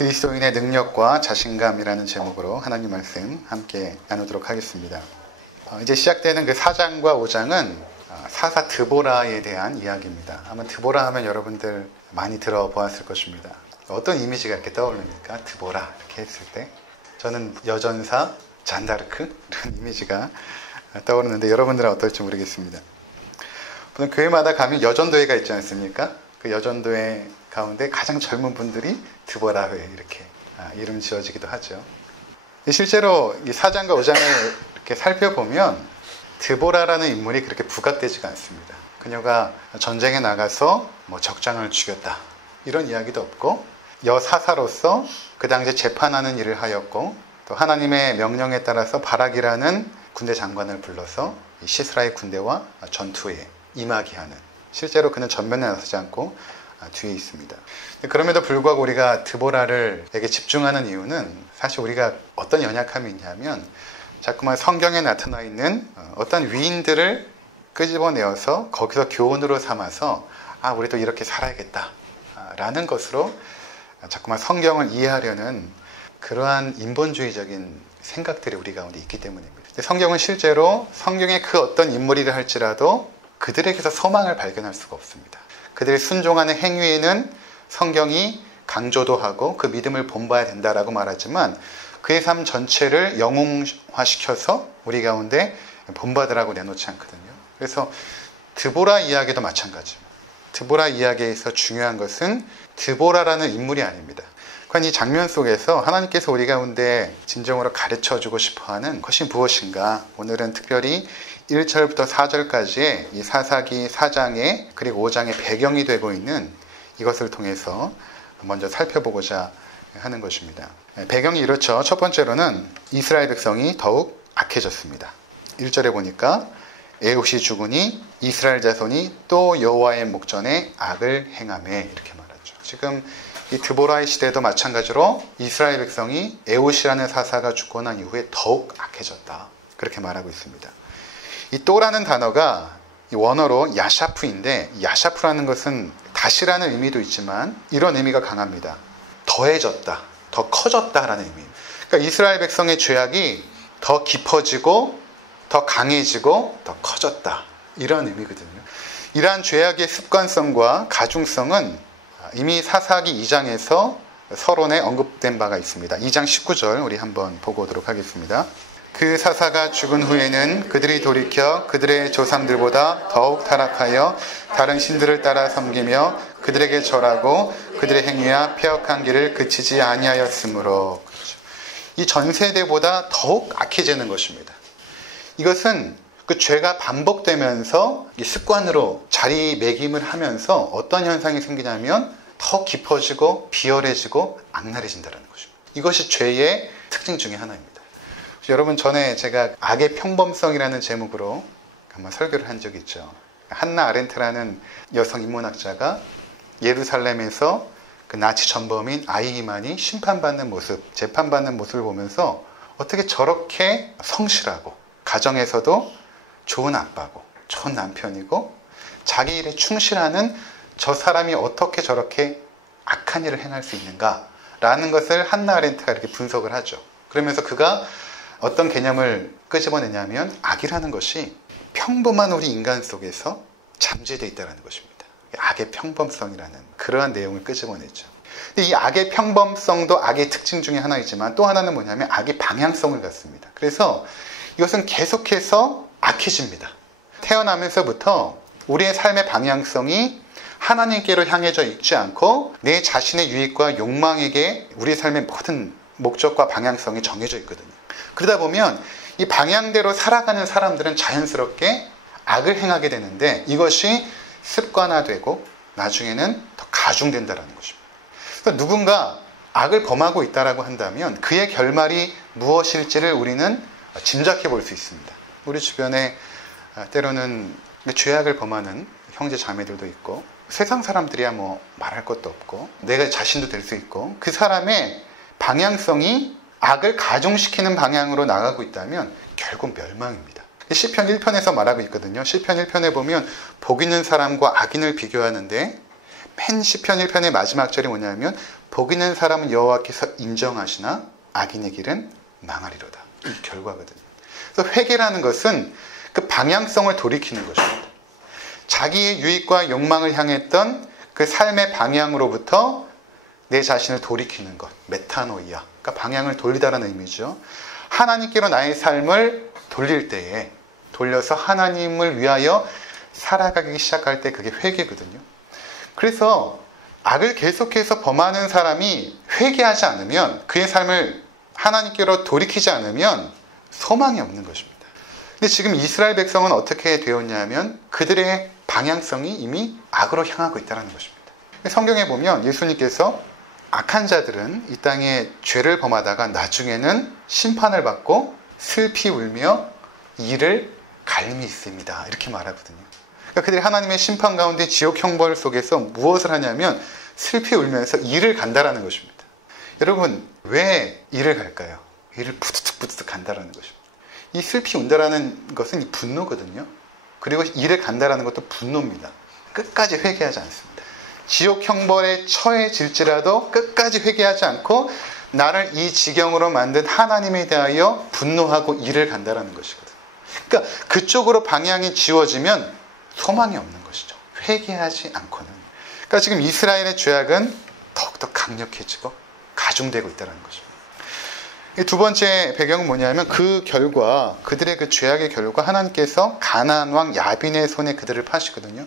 그리스도인의 능력과 자신감이라는 제목으로 하나님 말씀 함께 나누도록 하겠습니다. 이제 시작되는 그 4장과 5장은 사사 드보라에 대한 이야기입니다. 아마 드보라 하면 여러분들 많이 들어보았을 것입니다. 어떤 이미지가 이렇게 떠오릅니까? 드보라 이렇게 했을 때 저는 여전사 잔다르크 이런 이미지가 떠오르는데 여러분들은 어떨지 모르겠습니다. 교회마다 가면 여전도회가 있지 않습니까? 그 여전도회 가운데 가장 젊은 분들이 드보라회 이렇게 이름 지어지기도 하죠. 실제로 이 4장과 5장을 이렇게 살펴보면 드보라라는 인물이 그렇게 부각되지가 않습니다. 그녀가 전쟁에 나가서 적장을 죽였다 이런 이야기도 없고, 여사사로서 그 당시에 재판하는 일을 하였고, 또 하나님의 명령에 따라서 바락이라는 군대 장관을 불러서 시스라의 군대와 전투에 임하게 하는, 실제로 그는 전면에 나서지 않고 뒤에 있습니다. 그럼에도 불구하고 우리가 드보라를에게 집중하는 이유는 사실 우리가 어떤 연약함이 있냐면 자꾸만 성경에 나타나 있는 어떤 위인들을 끄집어내어서 거기서 교훈으로 삼아서 우리도 이렇게 살아야겠다 라는 것으로 자꾸만 성경을 이해하려는 그러한 인본주의적인 생각들이 우리 가운데 있기 때문입니다. 성경은 실제로 성경의 그 어떤 인물이라 할지라도 그들에게서 소망을 발견할 수가 없습니다. 그들이 순종하는 행위에는 성경이 강조도 하고 그 믿음을 본받아야 된다라고 말하지만 그의 삶 전체를 영웅화시켜서 우리 가운데 본받으라고 내놓지 않거든요. 그래서 드보라 이야기도 마찬가지입니다. 드보라 이야기에서 중요한 것은 드보라라는 인물이 아닙니다. 그러니까 이 장면 속에서 하나님께서 우리 가운데 진정으로 가르쳐주고 싶어하는 것이 무엇인가, 오늘은 특별히 1절부터 4절까지의 이 사사기 4장에 그리고 5장의 배경이 되고 있는 이것을 통해서 먼저 살펴보고자 하는 것입니다. 배경이 이렇죠. 첫 번째로는 이스라엘 백성이 더욱 악해졌습니다. 1절에 보니까 에훗이 죽으니 이스라엘 자손이 또 여호와의 목전에 악을 행하매 이렇게 말하죠. 지금 이 드보라의 시대도 마찬가지로 이스라엘 백성이 에훗이라는 사사가 죽고 난 이후에 더욱 악해졌다 그렇게 말하고 있습니다. 이 또라는 단어가 원어로 야샤프인데, 야샤프라는 것은 다시라는 의미도 있지만 이런 의미가 강합니다. 더해졌다, 더 커졌다라는 의미입니다. 그러니까 이스라엘 백성의 죄악이 더 깊어지고 더 강해지고 더 커졌다 이런 의미거든요. 이러한 죄악의 습관성과 가중성은 이미 사사기 2장에서 서론에 언급된 바가 있습니다. 2장 19절 우리 한번 보고 오도록 하겠습니다. 그 사사가 죽은 후에는 그들이 돌이켜 그들의 조상들보다 더욱 타락하여 다른 신들을 따라 섬기며 그들에게 절하고 그들의 행위와 패역한 길을 그치지 아니하였으므로, 이 전 세대보다 더욱 악해지는 것입니다. 이것은 그 죄가 반복되면서 습관으로 자리매김을 하면서 어떤 현상이 생기냐면 더 깊어지고 비열해지고 악랄해진다는 것입니다. 이것이 죄의 특징 중에 하나입니다. 여러분, 전에 제가 악의 평범성이라는 제목으로 한번 설교를 한 적이 있죠. 한나 아렌트라는 여성 인문학자가 예루살렘에서 그 나치 전범인 아이히만이 심판받는 모습, 재판받는 모습을 보면서 어떻게 저렇게 성실하고 가정에서도 좋은 아빠고 좋은 남편이고 자기 일에 충실하는 저 사람이 어떻게 저렇게 악한 일을 행할 수 있는가라는 것을 한나 아렌트가 이렇게 분석을 하죠. 그러면서 그가 어떤 개념을 끄집어내냐면 악이라는 것이 평범한 우리 인간 속에서 잠재되어 있다는 것입니다. 악의 평범성이라는 그러한 내용을 끄집어내죠. 근데 이 악의 평범성도 악의 특징 중에 하나이지만 또 하나는 뭐냐면 악의 방향성을 갖습니다. 그래서 이것은 계속해서 악해집니다. 태어나면서부터 우리의 삶의 방향성이 하나님께로 향해져 있지 않고 내 자신의 유익과 욕망에게 우리 삶의 모든 목적과 방향성이 정해져 있거든요. 그러다 보면 이 방향대로 살아가는 사람들은 자연스럽게 악을 행하게 되는데 이것이 습관화되고 나중에는 더 가중된다는 것입니다. 그러니까 누군가 악을 범하고 있다고 한다면 그의 결말이 무엇일지를 우리는 짐작해 볼 수 있습니다. 우리 주변에 때로는 죄악을 범하는 형제 자매들도 있고 세상 사람들이야 말할 것도 없고 내가 자신도 될 수 있고 그 사람의 방향성이 악을 가중시키는 방향으로 나가고 있다면 결국 멸망입니다. 시편 1편에서 말하고 있거든요. 시편 1편에 보면 복 있는 사람과 악인을 비교하는데 맨 시편 1편의 마지막 절이 뭐냐면 복 있는 사람은 여호와께서 인정하시나 악인의 길은 망하리로다. 이 결과거든요. 그래서 회개라는 것은 그 방향성을 돌이키는 것입니다. 자기의 유익과 욕망을 향했던 그 삶의 방향으로부터 내 자신을 돌이키는 것, 메타노이아. 그러니까 방향을 돌리다라는 의미죠. 하나님께로 나의 삶을 돌릴 때에, 돌려서 하나님을 위하여 살아가기 시작할 때 그게 회개거든요. 그래서 악을 계속해서 범하는 사람이 회개하지 않으면, 그의 삶을 하나님께로 돌이키지 않으면 소망이 없는 것입니다. 근데 지금 이스라엘 백성은 어떻게 되었냐면 그들의 방향성이 이미 악으로 향하고 있다는 것입니다. 성경에 보면 예수님께서 악한 자들은 이 땅에 죄를 범하다가 나중에는 심판을 받고 슬피 울며 이를 갈미 있습니다. 이렇게 말하거든요. 그러니까 그들이 하나님의 심판 가운데 지옥 형벌 속에서 무엇을 하냐면 슬피 울면서 이를 간다라는 것입니다. 여러분, 왜 이를 갈까요? 이를 부드득 간다라는 것입니다. 이 슬피 운다라는 것은 이 분노거든요. 그리고 이를 간다라는 것도 분노입니다. 끝까지 회개하지 않습니다. 지옥 형벌에 처해질지라도 끝까지 회개하지 않고 나를 이 지경으로 만든 하나님에 대하여 분노하고 이를 간다라는 것이거든요. 그러니까 그쪽으로 방향이 지워지면 소망이 없는 것이죠. 회개하지 않고는. 그러니까 지금 이스라엘의 죄악은 더욱더 강력해지고 가중되고 있다는 것입니다. 두 번째 배경은 뭐냐면 그 결과, 그들의 그 죄악의 결과 하나님께서 가나안 왕 야빈의 손에 그들을 파시거든요.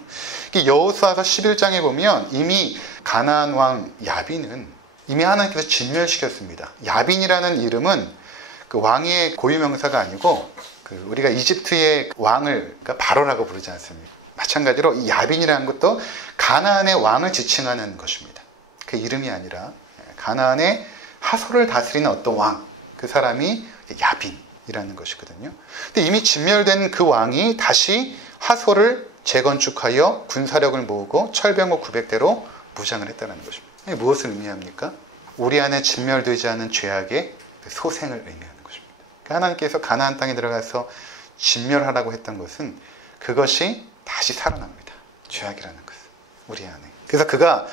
여호수아서 11장에 보면 이미 가나안 왕 야빈은 이미 하나님께서 진멸시켰습니다. 야빈이라는 이름은 그 왕의 고유명사가 아니고 그 우리가 이집트의 왕을 그러니까 바로라고 부르지 않습니까? 마찬가지로 이 야빈이라는 것도 가나안의 왕을 지칭하는 것입니다. 그 이름이 아니라 가나안의 하솔을 다스리는 어떤 왕, 그 사람이 야빈이라는 것이거든요. 근데 이미 진멸된 그 왕이 다시 하솔을 재건축하여 군사력을 모으고 철병거 900대로 무장을 했다는 것입니다. 이게 무엇을 의미합니까? 우리 안에 진멸되지 않은 죄악의 소생을 의미하는 것입니다. 그러니까 하나님께서 가나안 땅에 들어가서 진멸하라고 했던 것은 그것이 다시 살아납니다. 죄악이라는 것은 우리 안에. 그래서 그가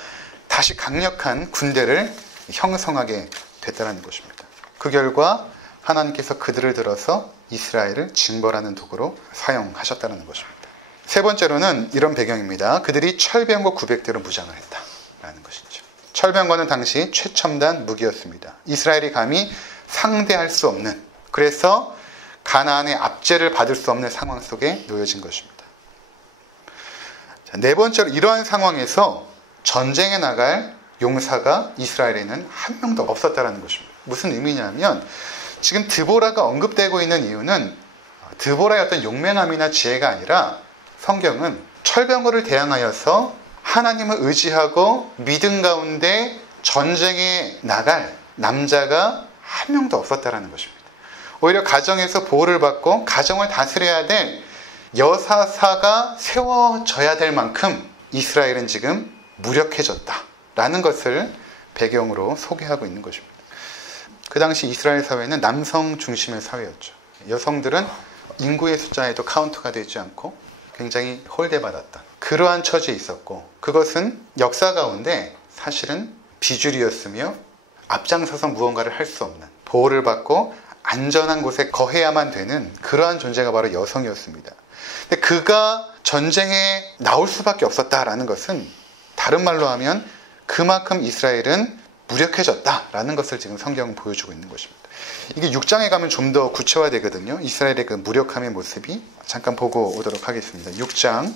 다시 강력한 군대를 형성하게 됐다는 것입니다. 그 결과 하나님께서 그들을 들어서 이스라엘을 징벌하는 도구로 사용하셨다는 것입니다. 세 번째로는 이런 배경입니다. 그들이 철병거 900대로 무장을 했다라는 것이죠. 철병거는 당시 최첨단 무기였습니다. 이스라엘이 감히 상대할 수 없는, 그래서 가나안의 압제를 받을 수 없는 상황 속에 놓여진 것입니다. 네 번째로 이러한 상황에서 전쟁에 나갈 용사가 이스라엘에는 한 명도 없었다는 것입니다. 무슨 의미냐면 지금 드보라가 언급되고 있는 이유는 드보라의 어떤 용맹함이나 지혜가 아니라 성경은 철병거를 대항하여서 하나님을 의지하고 믿음 가운데 전쟁에 나갈 남자가 한 명도 없었다는 것입니다. 오히려 가정에서 보호를 받고 가정을 다스려야 될 여사사가 세워져야 될 만큼 이스라엘은 지금 무력해졌다라는 것을 배경으로 소개하고 있는 것입니다. 그 당시 이스라엘 사회는 남성 중심의 사회였죠. 여성들은 인구의 숫자에도 카운트가 되지 않고 굉장히 홀대받았다. 그러한 처지에 있었고 그것은 역사 가운데 사실은 비주류였으며 앞장서서 무언가를 할 수 없는, 보호를 받고 안전한 곳에 거해야만 되는 그러한 존재가 바로 여성이었습니다. 근데 그가 전쟁에 나올 수밖에 없었다라는 것은 다른 말로 하면 그만큼 이스라엘은 무력해졌다라는 것을 지금 성경은 보여주고 있는 것입니다. 이게 6장에 가면 좀 더 구체화되거든요. 이스라엘의 그 무력함의 모습이. 잠깐 보고 오도록 하겠습니다. 6장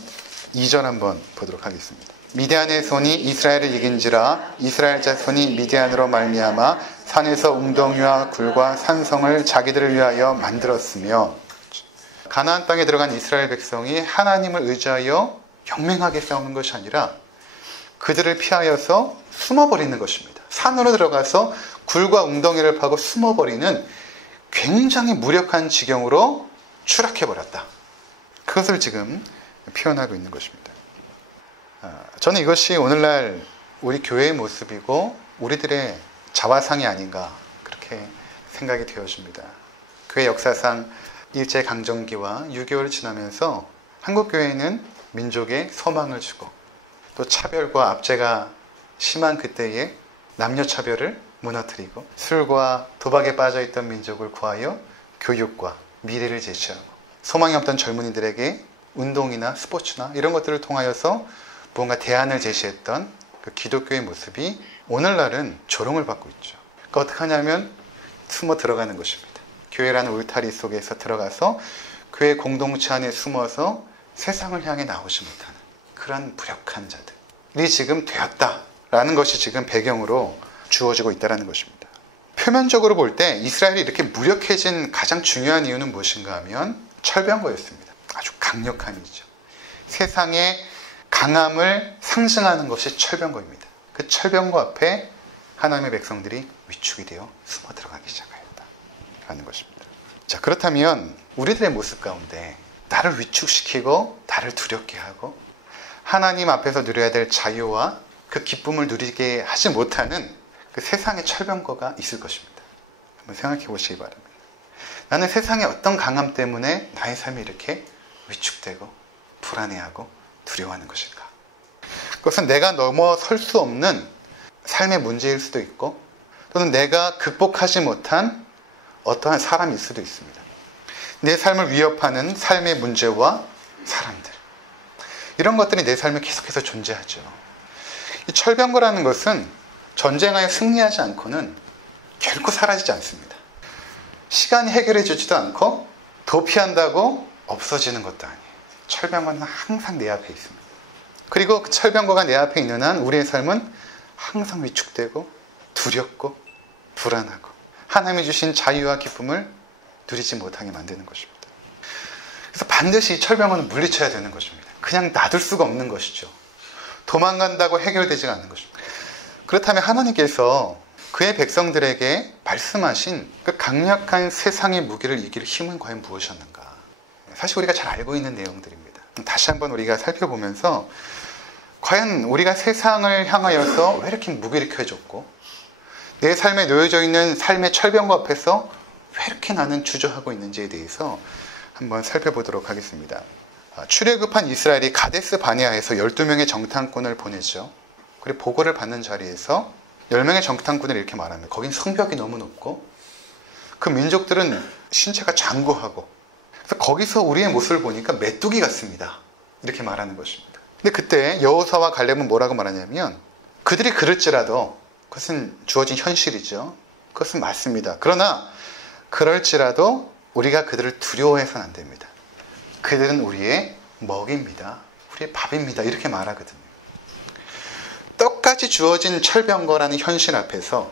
2절 한번 보도록 하겠습니다. 미디안의 손이 이스라엘을 이긴지라 이스라엘 자손이 미디안으로 말미암아 산에서 웅덩이와 굴과 산성을 자기들을 위하여 만들었으며, 가나안 땅에 들어간 이스라엘 백성이 하나님을 의지하여 용맹하게 싸우는 것이 아니라 그들을 피하여서 숨어버리는 것입니다. 산으로 들어가서 굴과 웅덩이를 파고 숨어버리는 굉장히 무력한 지경으로 추락해버렸다. 그것을 지금 표현하고 있는 것입니다. 저는 이것이 오늘날 우리 교회의 모습이고 우리들의 자화상이 아닌가 그렇게 생각이 되어집니다. 교회 역사상 일제강점기와 6.25를 지나면서 한국교회는 민족에 소망을 주고 또 차별과 압제가 심한 그때에 남녀 차별을 무너뜨리고 술과 도박에 빠져있던 민족을 구하여 교육과 미래를 제시하고 소망이 없던 젊은이들에게 운동이나 스포츠나 이런 것들을 통하여서 뭔가 대안을 제시했던 그 기독교의 모습이 오늘날은 조롱을 받고 있죠. 그러니까 어떻게 하냐면 숨어 들어가는 것입니다. 교회라는 울타리 속에서 들어가서 교회 공동체 안에 숨어서 세상을 향해 나오지 못하는 그런 무력한 자들이 지금 되었다라는 것이 지금 배경으로 주어지고 있다는 것입니다. 표면적으로 볼 때 이스라엘이 이렇게 무력해진 가장 중요한 이유는 무엇인가 하면 철병거였습니다. 아주 강력한 이죠. 세상의 강함을 상징하는 것이 철병거입니다. 그 철병거 앞에 하나님의 백성들이 위축이 되어 숨어 들어가기 시작하였다라는 것입니다. 자, 그렇다면 우리들의 모습 가운데 나를 위축시키고 나를 두렵게 하고 하나님 앞에서 누려야 될 자유와 그 기쁨을 누리게 하지 못하는 그 세상의 철병거가 있을 것입니다. 한번 생각해 보시기 바랍니다. 나는 세상의 어떤 강함 때문에 나의 삶이 이렇게 위축되고 불안해하고 두려워하는 것일까? 그것은 내가 넘어설 수 없는 삶의 문제일 수도 있고 또는 내가 극복하지 못한 어떠한 사람일 수도 있습니다. 내 삶을 위협하는 삶의 문제와 사람들, 이런 것들이 내 삶에 계속해서 존재하죠. 이 철병거라는 것은 전쟁하여 승리하지 않고는 결코 사라지지 않습니다. 시간이 해결해 주지도 않고 도피한다고 없어지는 것도 아니에요. 철병거는 항상 내 앞에 있습니다. 그리고 그 철병거가 내 앞에 있는 한 우리의 삶은 항상 위축되고 두렵고 불안하고 하나님이 주신 자유와 기쁨을 누리지 못하게 만드는 것입니다. 그래서 반드시 이 철병거는 물리쳐야 되는 것입니다. 그냥 놔둘 수가 없는 것이죠. 도망간다고 해결되지 않는 것입니다. 그렇다면 하나님께서 그의 백성들에게 말씀하신 그 강력한 세상의 무기를 이길 힘은 과연 무엇이었는가? 사실 우리가 잘 알고 있는 내용들입니다. 다시 한번 우리가 살펴보면서 과연 우리가 세상을 향하여서 왜 이렇게 무기력해졌고 내 삶에 놓여져 있는 삶의 철병거 앞에서 왜 이렇게 나는 주저하고 있는지에 대해서 한번 살펴보도록 하겠습니다. 출애굽한 이스라엘이 가데스 바네아에서 12명의 정탐꾼을 보내죠. 그리고 보고를 받는 자리에서 10명의 정탐꾼을 이렇게 말합니다. 거긴 성벽이 너무 높고 그 민족들은 신체가 장구하고 그래서 거기서 우리의 모습을 보니까 메뚜기 같습니다. 이렇게 말하는 것입니다. 근데 그때 여호수아와 갈렙은 뭐라고 말하냐면 그들이 그럴지라도 그것은 주어진 현실이죠. 그것은 맞습니다. 그러나 그럴지라도 우리가 그들을 두려워해서는 안 됩니다. 그들은 우리의 먹입니다. 우리의 밥입니다. 이렇게 말하거든요. 똑같이 주어진 철병거라는 현실 앞에서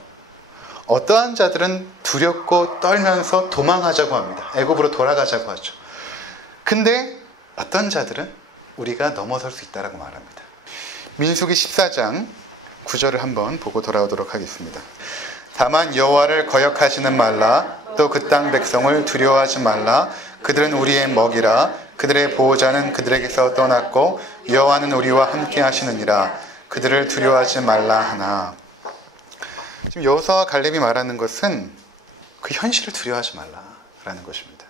어떠한 자들은 두렵고 떨면서 도망하자고 합니다. 애굽으로 돌아가자고 하죠. 근데 어떤 자들은 우리가 넘어설 수 있다고 말합니다. 민수기 14장 9절을 한번 보고 돌아오도록 하겠습니다. 다만 여호와를 거역하지는 말라. 또 그 땅 백성을 두려워하지 말라. 그들은 우리의 먹이라. 그들의 보호자는 그들에게서 떠났고 여호와는 우리와 함께 하시느니라. 그들을 두려워하지 말라 하나. 지금 여호수아와 갈렙이 말하는 것은 그 현실을 두려워하지 말라라는 것입니다.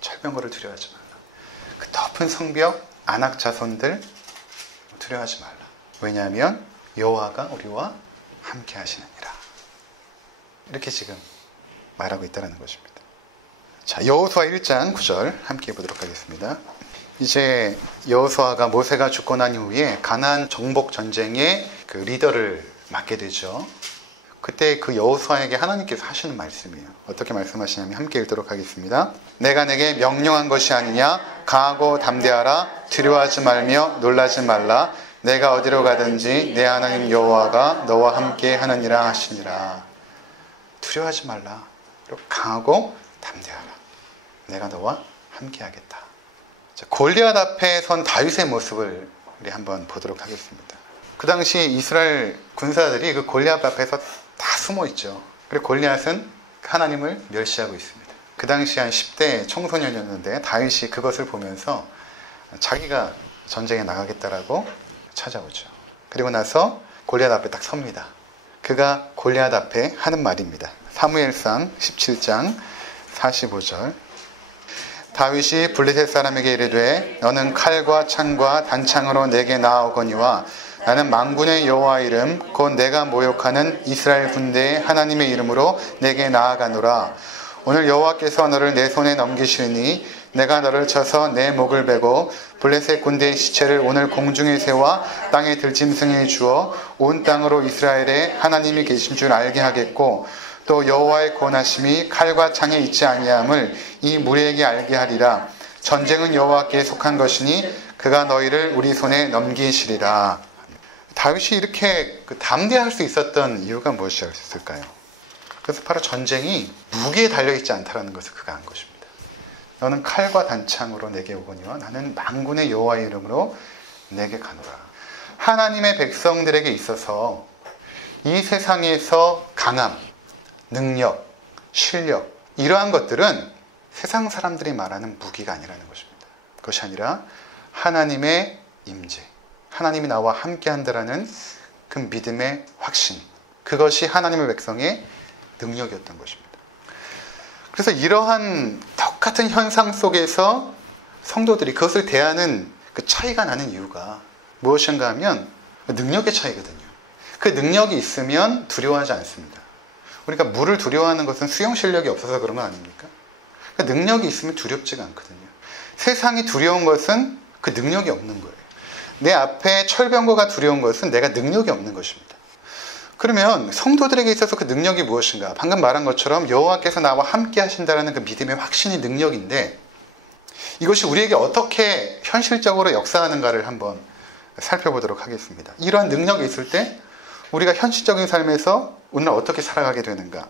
철병거를 두려워하지 말라. 그 덮은 성벽, 아낙 자손들 두려워하지 말라. 왜냐하면 여호와가 우리와 함께 하시느니라. 이렇게 지금 말하고 있다는 것입니다. 자, 여호수아 1장 9절 함께 보도록 하겠습니다. 이제 여호수아가 모세가 죽고 난 이후에 가나안 정복 전쟁의 그 리더를 맡게 되죠. 그때 그 여호수아에게 하나님께서 하시는 말씀이에요. 어떻게 말씀하시냐면 함께 읽도록 하겠습니다. 내가 내게 명령한 것이 아니냐? 강하고 담대하라. 두려워하지 말며 놀라지 말라. 내가 어디로 가든지 내 하나님 여호와가 너와 함께 하느니라 하시니라. 두려워하지 말라. 그리고 강하고 담대하라. 내가 너와 함께 하겠다. 자, 골리앗 앞에 선 다윗의 모습을 우리 한번 보도록 하겠습니다. 그 당시 이스라엘 군사들이 그 골리앗 앞에서 다 숨어 있죠. 그리고 골리앗은 하나님을 멸시하고 있습니다. 그 당시 한 10대 청소년이었는데 다윗이 그것을 보면서 자기가 전쟁에 나가겠다라고 찾아오죠. 그리고 나서 골리앗 앞에 딱 섭니다. 그가 골리앗 앞에 하는 말입니다. 사무엘상 17장 45절. 다윗이 블레셋 사람에게 이르되 너는 칼과 창과 단창으로 내게 나아오거니와 나는 만군의 여호와 이름 곧 내가 모욕하는 이스라엘 군대의 하나님의 이름으로 내게 나아가노라. 오늘 여호와께서 너를 내 손에 넘기시니 내가 너를 쳐서 내 목을 베고 블레셋 군대의 시체를 오늘 공중에 세워 땅에 들짐승에 주어 온 땅으로 이스라엘에 하나님이 계신 줄 알게 하겠고 또 여호와의 권하심이 칼과 창에 있지 아니함을 이 무리에게 알게 하리라. 전쟁은 여호와께 속한 것이니 그가 너희를 우리 손에 넘기시리라. 다윗이 이렇게 담대할 수 있었던 이유가 무엇이었을까요? 그래서 바로 전쟁이 무기에 달려있지 않다는 것을 그가 안 것입니다. 너는 칼과 단창으로 내게 오거니와 나는 만군의 여호와의 이름으로 내게 가노라. 하나님의 백성들에게 있어서 이 세상에서 강함, 능력, 실력 이러한 것들은 세상 사람들이 말하는 무기가 아니라는 것입니다. 그것이 아니라 하나님의 임재, 하나님이 나와 함께한다라는 그 믿음의 확신, 그것이 하나님의 백성의 능력이었던 것입니다. 그래서 이러한 똑같은 현상 속에서 성도들이 그것을 대하는 그 차이가 나는 이유가 무엇인가 하면 능력의 차이거든요. 그 능력이 있으면 두려워하지 않습니다. 우리가 물을 두려워하는 것은 수영 실력이 없어서 그런 거 아닙니까? 그 능력이 있으면 두렵지가 않거든요. 세상이 두려운 것은 그 능력이 없는 거예요. 내 앞에 철병거가 두려운 것은 내가 능력이 없는 것입니다. 그러면 성도들에게 있어서 그 능력이 무엇인가? 방금 말한 것처럼 여호와께서 나와 함께 하신다는 그 믿음의 확신이 능력인데 이것이 우리에게 어떻게 현실적으로 역사하는가를 한번 살펴보도록 하겠습니다. 이러한 능력이 있을 때 우리가 현실적인 삶에서 오늘 어떻게 살아가게 되는가?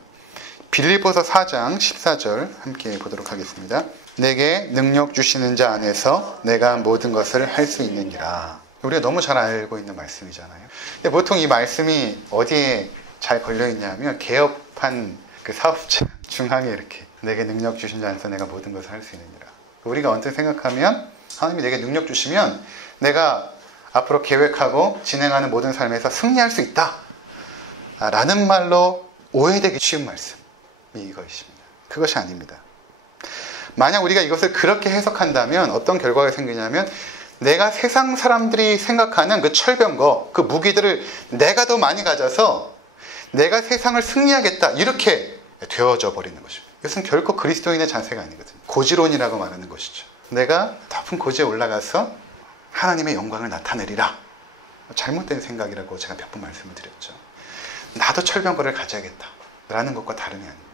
빌립보서 4장 14절 함께 보도록 하겠습니다. 내게 능력 주시는 자 안에서 내가 모든 것을 할 수 있느니라. 우리가 너무 잘 알고 있는 말씀이잖아요. 근데 보통 이 말씀이 어디에 잘 걸려있냐면 개업한 그 사업자 중앙에 이렇게 내게 능력 주신 자 안에서 내가 모든 것을 할 수 있느니라. 우리가 언뜻 생각하면 하나님이 내게 능력 주시면 내가 앞으로 계획하고 진행하는 모든 삶에서 승리할 수 있다 라는 말로 오해되기 쉬운 말씀이 이것입니다. 그것이 아닙니다. 만약 우리가 이것을 그렇게 해석한다면 어떤 결과가 생기냐면 내가 세상 사람들이 생각하는 그 철병거, 그 무기들을 내가 더 많이 가져서 내가 세상을 승리하겠다 이렇게 되어져 버리는 것입니다. 이것은 결코 그리스도인의 자세가 아니거든요. 고지론이라고 말하는 것이죠. 내가 높은 고지에 올라가서 하나님의 영광을 나타내리라. 잘못된 생각이라고 제가 몇 번 말씀을 드렸죠. 나도 철병거를 가져야겠다 라는 것과 다름이 아닙니다.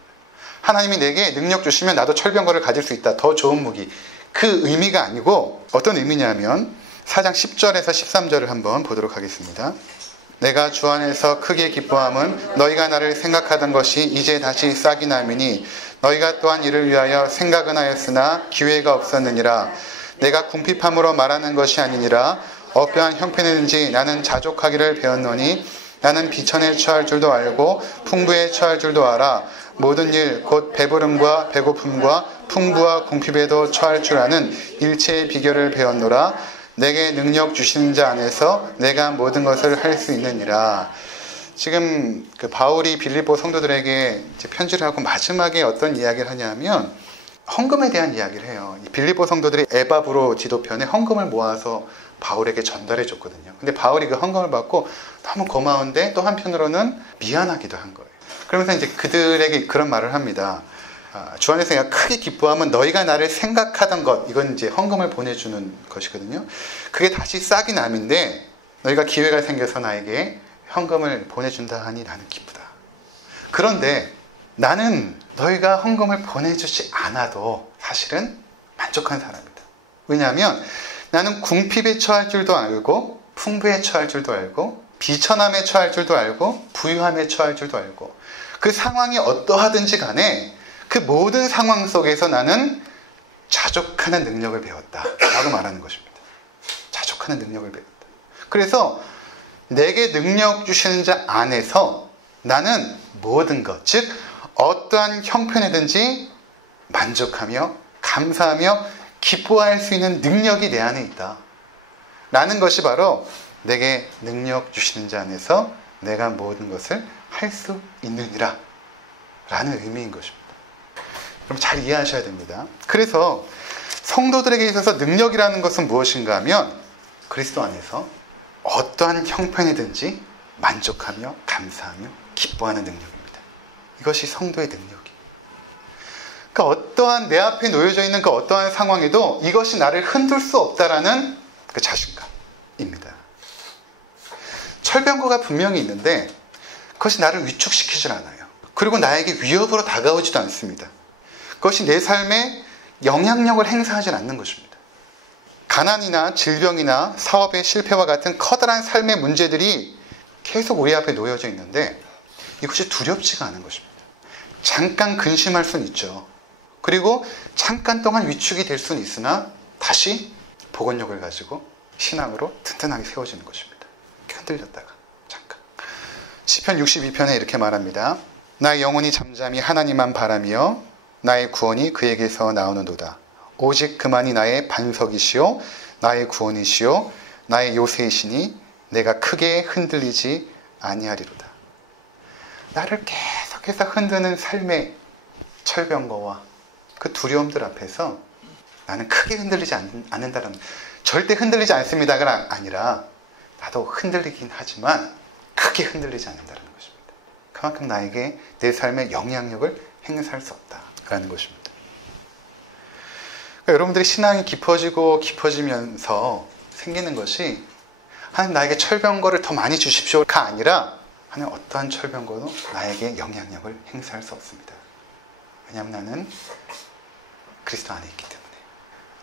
하나님이 내게 능력 주시면 나도 철병거를 가질 수 있다. 더 좋은 무기. 그 의미가 아니고 어떤 의미냐면 4장 10절에서 13절을 한번 보도록 하겠습니다. 내가 주 안에서 크게 기뻐함은 너희가 나를 생각하던 것이 이제 다시 싹이 나미니 너희가 또한 이를 위하여 생각은 하였으나 기회가 없었느니라. 내가 궁핍함으로 말하는 것이 아니니라. 어떠한 형편이든지 나는 자족하기를 배웠노니 나는 비천에 처할 줄도 알고 풍부에 처할 줄도 알아. 모든 일 곧 배부름과 배고픔과 풍부와 궁핍에도 처할 줄 아는 일체의 비결을 배웠노라. 내게 능력 주시는 자 안에서 내가 모든 것을 할 수 있느니라. 지금 그 바울이 빌립보 성도들에게 이제 편지를 하고 마지막에 어떤 이야기를 하냐면 헌금에 대한 이야기를 해요. 이 빌립보 성도들이 에바브로 지도편에 헌금을 모아서 바울에게 전달해 줬거든요. 근데 바울이 그 헌금을 받고 너무 고마운데 또 한편으로는 미안하기도 한 거예요. 그러면서 이제 그들에게 그런 말을 합니다. 주 안에서 내가 크게 기뻐하면 너희가 나를 생각하던 것, 이건 이제 헌금을 보내주는 것이거든요. 그게 다시 싹이 남인데 너희가 기회가 생겨서 나에게 헌금을 보내준다 하니 나는 기쁘다. 그런데 나는 너희가 헌금을 보내주지 않아도 사실은 만족한 사람이다. 왜냐하면 나는 궁핍에 처할 줄도 알고 풍부에 처할 줄도 알고 비천함에 처할 줄도 알고 부유함에 처할 줄도 알고 그 상황이 어떠하든지 간에 그 모든 상황 속에서 나는 자족하는 능력을 배웠다 라고 말하는 것입니다. 자족하는 능력을 배웠다. 그래서 내게 능력 주시는 자 안에서 나는 모든 것, 즉 어떠한 형편이든지 만족하며 감사하며 기뻐할 수 있는 능력이 내 안에 있다 라는 것이 바로 내게 능력 주시는 자 안에서 내가 모든 것을 할 수 있느니라 라는 의미인 것입니다. 그럼 잘 이해하셔야 됩니다. 그래서 성도들에게 있어서 능력이라는 것은 무엇인가 하면 그리스도 안에서 어떠한 형편이든지 만족하며 감사하며 기뻐하는 능력입니다. 이것이 성도의 능력이에요. 그러니까 어떠한 내 앞에 놓여져 있는 그 어떠한 상황에도 이것이 나를 흔들 수 없다라는 그 자신감입니다. 철병거가 분명히 있는데 그것이 나를 위축시키질 않아요. 그리고 나에게 위협으로 다가오지도 않습니다. 그것이 내 삶에 영향력을 행사하지 않는 것입니다. 가난이나 질병이나 사업의 실패와 같은 커다란 삶의 문제들이 계속 우리 앞에 놓여져 있는데 이것이 두렵지가 않은 것입니다. 잠깐 근심할 수는 있죠. 그리고 잠깐 동안 위축이 될 수는 있으나 다시 복원력을 가지고 신앙으로 튼튼하게 세워지는 것입니다. 흔들렸다가 잠깐. 시편 62편에 이렇게 말합니다. 나의 영혼이 잠잠히 하나님만 바라며 나의 구원이 그에게서 나오는도다. 오직 그만이 나의 반석이시요 나의 구원이시요 나의 요새이시니 내가 크게 흔들리지 아니하리로다. 나를 계속해서 흔드는 삶의 철병거와 그 두려움들 앞에서 나는 크게 흔들리지 않는다는, 절대 흔들리지 않습니다가 아니라 나도 흔들리긴 하지만 크게 흔들리지 않는다는 것입니다. 그만큼 나에게 내 삶에 영향력을 행사할 수 없다라는 것입니다. 그러니까 여러분들이 신앙이 깊어지면서 생기는 것이 하나님 나에게 철병거를 더 많이 주십시오가 아니라 하나님 어떠한 철병거도 나에게 영향력을 행사할 수 없습니다. 왜냐하면 나는 그리스도 안에 있기 때문에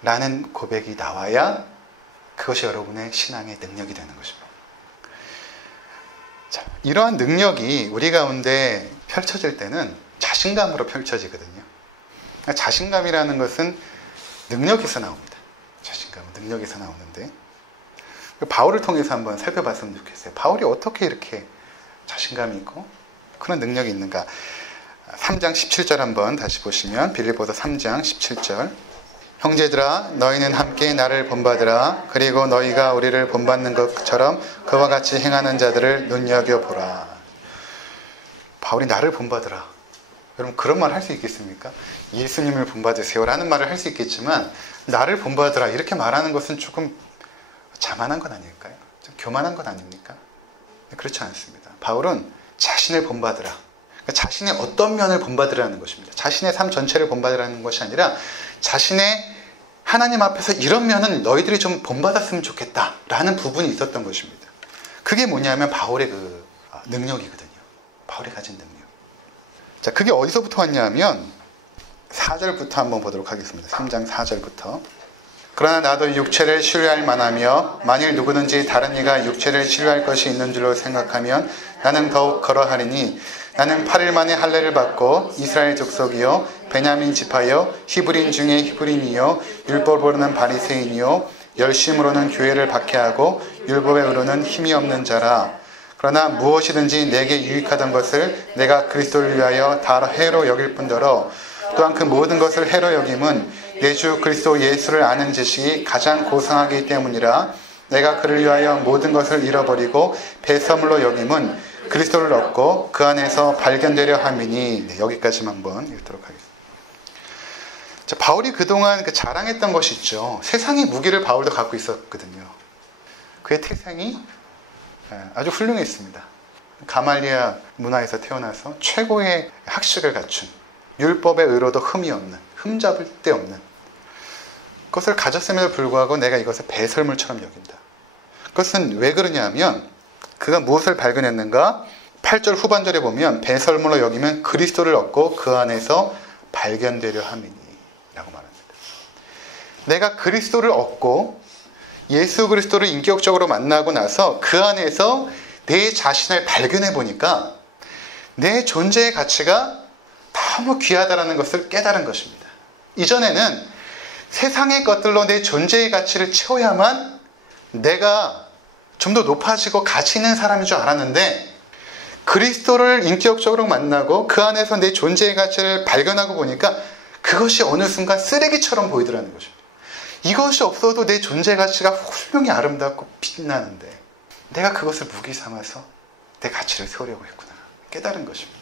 라는 고백이 나와야 그것이 여러분의 신앙의 능력이 되는 것입니다. 자, 이러한 능력이 우리 가운데 펼쳐질 때는 자신감으로 펼쳐지거든요. 그러니까 자신감이라는 것은 능력에서 나옵니다. 자신감은 능력에서 나오는데 바울을 통해서 한번 살펴봤으면 좋겠어요. 바울이 어떻게 이렇게 자신감이 있고 그런 능력이 있는가. 3장 17절 한번 다시 보시면 빌립보서 3장 17절 형제들아 너희는 함께 나를 본받으라. 그리고 너희가 우리를 본받는 것처럼 그와 같이 행하는 자들을 눈여겨보라. 바울이 나를 본받으라. 여러분 그런 말 할 수 있겠습니까? 예수님을 본받으세요 라는 말을 할 수 있겠지만 나를 본받으라 이렇게 말하는 것은 조금 자만한 건 아닐까요? 좀 교만한 건 아닙니까? 그렇지 않습니다. 바울은 자신을 본받으라. 자신의 어떤 면을 본받으라는 것입니다. 자신의 삶 전체를 본받으라는 것이 아니라 자신의 하나님 앞에서 이런 면은 너희들이 좀 본받았으면 좋겠다라는 부분이 있었던 것입니다. 그게 뭐냐면 바울의 그 능력이거든요. 바울이 가진 능력. 자, 그게 어디서부터 왔냐면 4절부터 한번 보도록 하겠습니다. 3장 4절부터. 그러나 나도 육체를 신뢰할 만하며 만일 누구든지 다른 이가 육체를 신뢰할 것이 있는 줄로 생각하면 나는 더욱 그러하리니 나는 8일 만에 할례를 받고 이스라엘 족속이요 베냐민 지파요 히브리인 중에 히브리인이요 율법으로는 바리새인이요 열심으로는 교회를 박해하고 율법에 의로는 힘이 없는 자라. 그러나 무엇이든지 내게 유익하던 것을 내가 그리스도를 위하여 다 해로 여길 뿐더러 또한 그 모든 것을 해로 여김은 내 주 그리스도 예수를 아는 지식이 가장 고상하기 때문이라. 내가 그를 위하여 모든 것을 잃어버리고 배설물로 여김은 그리스도를 얻고 그 안에서 발견되려 함이니. 네, 여기까지만 한번 읽도록 하겠습니다. 자, 바울이 그동안 자랑했던 것이 있죠. 세상의 무기를 바울도 갖고 있었거든요. 그의 태생이 아주 훌륭했습니다. 가말리아 문화에서 태어나서 최고의 학식을 갖춘 율법의 의로도 흠이 없는, 흠잡을 데 없는 그것을 가졌음에도 불구하고 내가 이것을 배설물처럼 여긴다. 그것은 왜 그러냐면 그가 무엇을 발견했는가? 8절 후반절에 보면 배설물로 여기면 그리스도를 얻고 그 안에서 발견되려 함이니 라고 말합니다. 내가 그리스도를 얻고 예수 그리스도를 인격적으로 만나고 나서 그 안에서 내 자신을 발견해 보니까 내 존재의 가치가 너무 귀하다는 것을 깨달은 것입니다. 이전에는 세상의 것들로 내 존재의 가치를 채워야만 내가 좀 더 높아지고 가치 있는 사람인 줄 알았는데 그리스도를 인격적으로 만나고 그 안에서 내 존재의 가치를 발견하고 보니까 그것이 어느 순간 쓰레기처럼 보이더라는 것입니다. 이것이 없어도 내 존재 가치가 훌륭히 아름답고 빛나는데 내가 그것을 무기 삼아서 내 가치를 세우려고 했구나 깨달은 것입니다.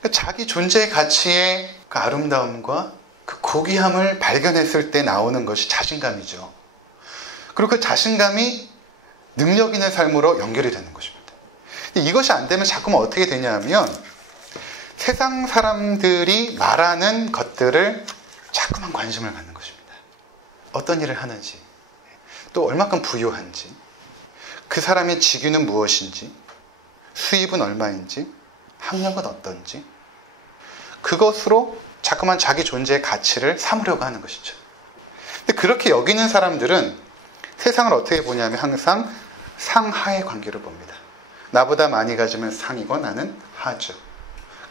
그러니까 자기 존재의 가치의 그 아름다움과 그 고귀함을 발견했을 때 나오는 것이 자신감이죠. 그리고 그 자신감이 능력 있는 삶으로 연결이 되는 것입니다. 이것이 안 되면 자꾸만 어떻게 되냐 하면 세상 사람들이 말하는 것들을 자꾸만 관심을 갖는 것입니다. 어떤 일을 하는지, 또 얼마큼 부유한지, 그 사람의 직위는 무엇인지, 수입은 얼마인지, 학력은 어떤지, 그것으로 자꾸만 자기 존재의 가치를 삼으려고 하는 것이죠. 근데 그렇게 여기는 사람들은 세상을 어떻게 보냐면 항상 상하의 관계를 봅니다. 나보다 많이 가지면 상이고 나는 하죠.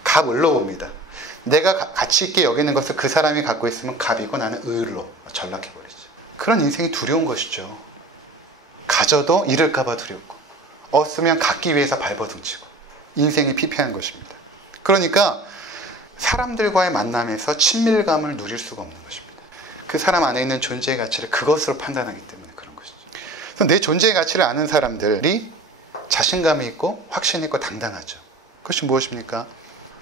갑을로 봅니다. 내가 가치 있게 여기는 것을 그 사람이 갖고 있으면 갑이고 나는 을로 전락해버리죠. 그런 인생이 두려운 것이죠. 가져도 잃을까봐 두렵고, 얻으면 갖기 위해서 발버둥치고, 인생이 피폐한 것입니다. 그러니까 사람들과의 만남에서 친밀감을 누릴 수가 없는 것입니다. 그 사람 안에 있는 존재의 가치를 그것으로 판단하기 때문에 그런 것이죠. 그래서 내 존재의 가치를 아는 사람들이 자신감이 있고 확신 있고 당당하죠. 그것이 무엇입니까?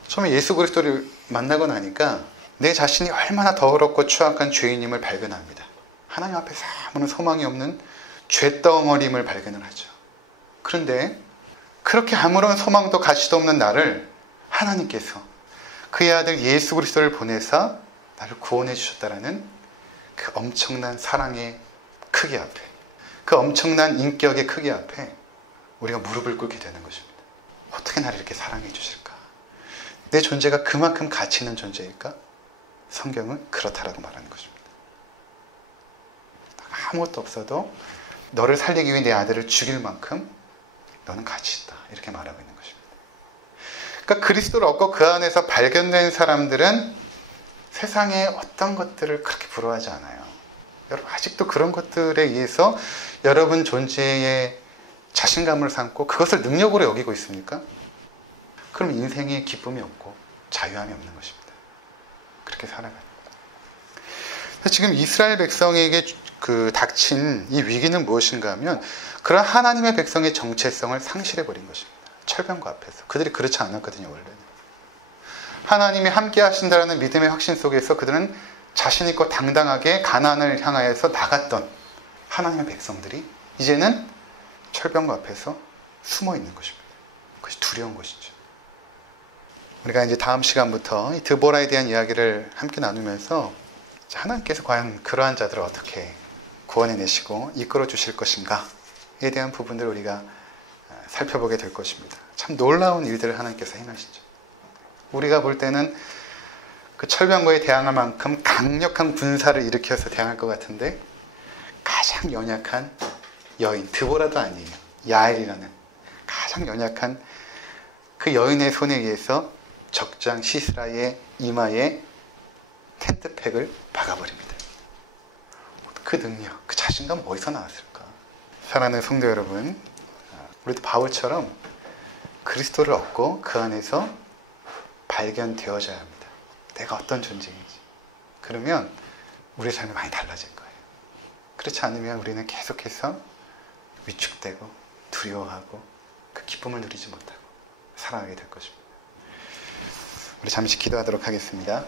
처음에 예수 그리스도를 만나고 나니까 내 자신이 얼마나 더럽고 추악한 죄인임을 발견합니다. 하나님 앞에서 아무런 소망이 없는 죄덩어림을 발견을 하죠. 그런데 그렇게 아무런 소망도 가치도 없는 나를 하나님께서 그의 아들 예수 그리스도를 보내사 나를 구원해 주셨다라는 그 엄청난 사랑의 크기 앞에, 그 엄청난 인격의 크기 앞에 우리가 무릎을 꿇게 되는 것입니다. 어떻게 나를 이렇게 사랑해 주실까? 내 존재가 그만큼 가치 있는 존재일까? 성경은 그렇다라고 말하는 것입니다. 아무것도 없어도 너를 살리기 위해 내 아들을 죽일 만큼 너는 가치 있다. 이렇게 말하고 있는 것입니다. 그러니까 그리스도를 얻고 그 안에서 발견된 사람들은 세상의 어떤 것들을 그렇게 부러워하지 않아요. 여러분 아직도 그런 것들에 의해서 여러분 존재에 자신감을 삼고 그것을 능력으로 여기고 있습니까? 그럼 인생에 기쁨이 없고 자유함이 없는 것입니다. 그렇게 살아가요. 지금 이스라엘 백성에게 닥친 이 위기는 무엇인가 하면 그런 하나님의 백성의 정체성을 상실해버린 것입니다. 철병과 앞에서. 그들이 그렇지 않았거든요, 원래는. 하나님이 함께 하신다라는 믿음의 확신 속에서 그들은 자신 있고 당당하게 가나안을 향하여서 나갔던 하나님의 백성들이 이제는 철병과 앞에서 숨어 있는 것입니다. 그것이 두려운 것이죠. 우리가 이제 다음 시간부터 이 드보라에 대한 이야기를 함께 나누면서 하나님께서 과연 그러한 자들을 어떻게 구원해내시고 이끌어 주실 것인가에 대한 부분들을 우리가 살펴보게 될 것입니다. 참 놀라운 일들을 하나님께서 행하시죠. 우리가 볼 때는 그 철병거에 대항할 만큼 강력한 군사를 일으켜서 대항할 것 같은데 가장 연약한 여인, 드보라도 아니에요. 야엘이라는 가장 연약한 그 여인의 손에 의해서 적장 시스라의 이마에 텐트팩을 박아버립니다. 그 능력, 그 자신감 어디서 나왔을까? 사랑하는 성도 여러분, 우리도 바울처럼 그리스도를 얻고 그 안에서 발견되어져야 합니다. 내가 어떤 존재인지. 그러면 우리의 삶이 많이 달라질 거예요. 그렇지 않으면 우리는 계속해서 위축되고 두려워하고 그 기쁨을 누리지 못하고 살아가게 될 것입니다. 우리 잠시 기도하도록 하겠습니다.